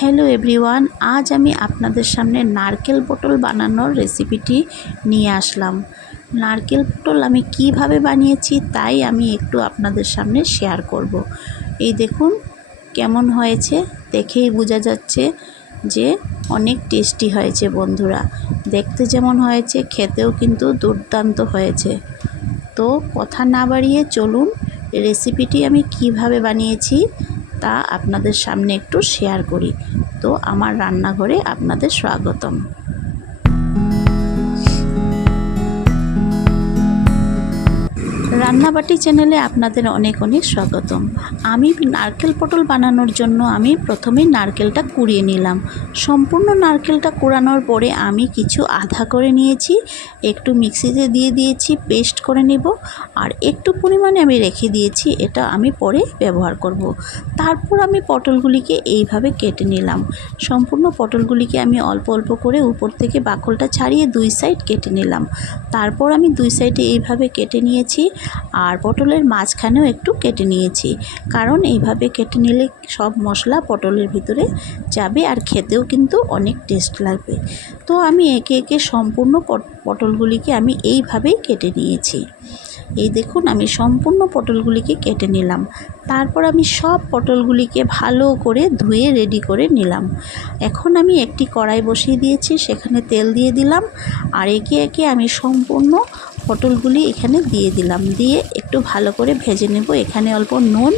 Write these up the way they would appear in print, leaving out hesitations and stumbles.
Hello everyone, আজ আমি আপনাদের সামনে নারকেল পটল বানানোর রেসিপিটি নিয়ে আসলাম। নারকেল পটল আমি কিভাবে বানিয়েছি তাই আমি একটু আপনাদের সামনে শেয়ার করব। এই দেখুন কেমন হয়েছে, দেখেই বোঝা যাচ্ছে যে অনেক টেস্টি হয়েছে বন্ধুরা। দেখতে যেমন হয়েছে খেতেও কিন্তু দুর্দান্ত হয়েছে। তো কথা না বাড়িয়ে চলুন রেসিপিটি আমি কিভাবে বানিয়েছি তা আপনাদের সামনে একটু শেয়ার করি। তো আমার রান্নাঘরে আপনাদের স্বাগতম। রান্নাবাটি চ্যানেলে আপনাদের অনেক অনেক স্বাগতম। আমি নারকেল পটল বানানোর জন্য আমি প্রথমেই নারকেলটা কুড়িয়ে নিলাম। সম্পূর্ণ নারকেলটা কুড়ানোর পরে আমি কিছু আধা করে নিয়েছি, একটু মিক্সিতে দিয়ে দিয়েছি, পেস্ট করে নেব। আর একটু পরিমাণে আমি রেখে দিয়েছি, এটা আমি পরে ব্যবহার করব। তারপর আমি পটলগুলিকে এইভাবে কেটে নিলাম। সম্পূর্ণ পটলগুলিকে আমি অল্প অল্প করে উপর থেকে বাকলটা ছাড়িয়ে দুই সাইড কেটে নিলাম। তারপর আমি দুই সাইডে এইভাবে কেটে নিয়েছি আর পটলের মাঝখানেও একটু কেটে নিয়েছি, কারণ এইভাবে কেটে নিলে সব মশলা পটলের ভিতরে যাবে আর খেতেও কিন্তু অনেক টেস্ট লাগবে। তো আমি একে একে সম্পূর্ণ পটলগুলিকে আমি এইভাবেই কেটে নিয়েছি। এই দেখুন আমি সম্পূর্ণ পটলগুলিকে কেটে নিলাম। তারপর আমি সব পটলগুলিকে ভালো করে ধুয়ে রেডি করে নিলাম। এখন আমি একটি কড়াই বসিয়ে দিয়েছি, সেখানে তেল দিয়ে দিলাম আর একে একে আমি সম্পূর্ণ পটলগুলি এখানে দিয়ে দিলাম। দিয়ে একটু ভালো করে ভেজে নেব। এখানে অল্প নুন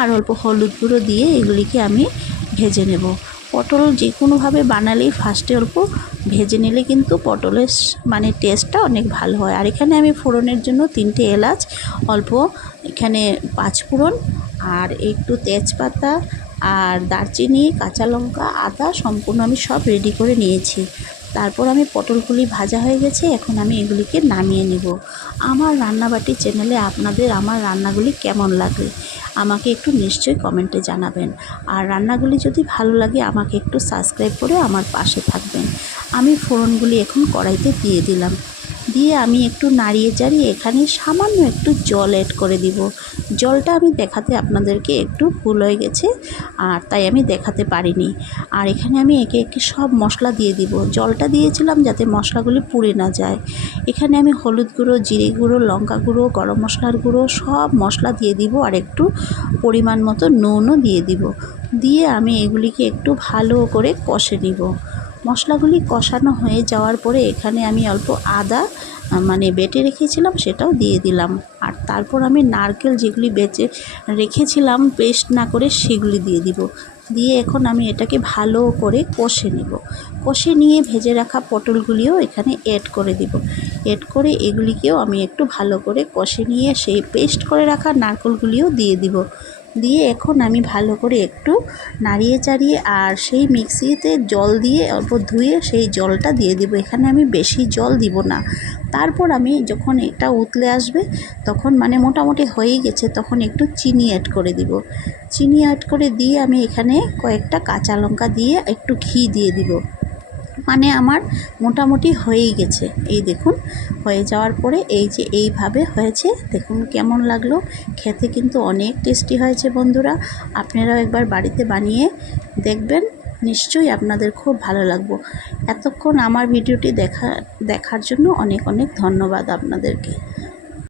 আর অল্প হলুদ গুঁড়ো দিয়ে এগুলিকে আমি ভেজে নেব। পটল যে কোনোভাবে বানালেই ফার্স্টে অল্প ভেজে নিলে কিন্তু পটলের টেস্টটা অনেক ভালো হয়। আর এখানে আমি ফোড়নের জন্য 3টে এলাচ, অল্প এখানে 5 ফোড়ন আর একটু তেজপাতা আর দারচিনি, কাঁচা লঙ্কা, আদা সম্পূর্ণ আমি সব রেডি করে নিয়েছি। তারপর আমি পটলগুলি ভাজা হয়ে গেছে, এখন আমি এগুলিকে নামিয়ে নেব। আমার রান্নাবাটি চ্যানেলে আপনাদের আমার রান্নাগুলি কেমন লাগে আমাকে একটু নিশ্চয়ই কমেন্টে জানাবেন। আর রান্নাগুলি যদি ভালো লাগে আমাকে একটু সাবস্ক্রাইব করে আমার পাশে থাকবেন। আমি ফোড়নগুলি এখন কড়াইতে দিয়ে দিলাম। দিয়ে আমি একটু নাড়িয়ে চাড়িয়ে এখানে সামান্য একটু জল অ্যাড করে দিব। জলটা আমি দেখাতে আপনাদেরকে একটু ভুল হয়ে গেছে আর তাই আমি দেখাতে পারিনি। আর এখানে আমি একে একে সব মশলা দিয়ে দিব। জলটা দিয়েছিলাম যাতে মশলাগুলি পুড়ে না যায়। এখানে আমি হলুদ গুঁড়ো, জিরে গুঁড়ো, লঙ্কা গুঁড়ো, গরম মশলার গুঁড়ো সব মশলা দিয়ে দিব আর একটু পরিমাণ মতো নুনও দিয়ে দিব। দিয়ে আমি এগুলিকে একটু ভালো করে কষে নিব। মশলাগুলি কষানো হয়ে যাওয়ার পরে এখানে আমি অল্প আদা বেটে রেখেছিলাম সেটাও দিয়ে দিলাম। আর তারপর আমি নারকেল যেগুলি বেটে রেখেছিলাম পেস্ট না করে সেগুলি দিয়ে দিব। দিয়ে এখন আমি এটাকে ভালো করে কষে নেব। কষে নিয়ে ভেজে রাখা পটলগুলিও এখানে অ্যাড করে দিব। অ্যাড করে এগুলিকেও আমি একটু ভালো করে কষে নিয়ে সেই পেস্ট করে রাখা নারকেলগুলিও দিয়ে দিব। দিয়ে এখন আমি ভালো করে একটু নাড়িয়ে চাড়িয়ে আর সেই মিক্সিতে জল দিয়ে অল্প ধুয়ে সেই জলটা দিয়ে দিব। এখানে আমি বেশি জল দিব না। তারপর আমি যখন এটা উতলে আসবে তখন মোটামুটি হয়েই গেছে, তখন একটু চিনি অ্যাড করে দিব। চিনি অ্যাড করে দিয়ে আমি এখানে কয়েকটা কাঁচা লঙ্কা দিয়ে একটু ঘি দিয়ে দিব। আমার মোটামুটি হয়েই গেছে। এই দেখুন হয়ে যাওয়ার পরে এই যে এইভাবে হয়েছে, দেখুন কেমন লাগলো। খেতে কিন্তু অনেক টেস্টি হয়েছে বন্ধুরা। আপনারাও একবার বাড়িতে বানিয়ে দেখবেন, নিশ্চয়ই আপনাদের খুব ভালো লাগবে। এতক্ষণ আমার ভিডিওটি দেখার জন্য অনেক অনেক ধন্যবাদ আপনাদেরকে।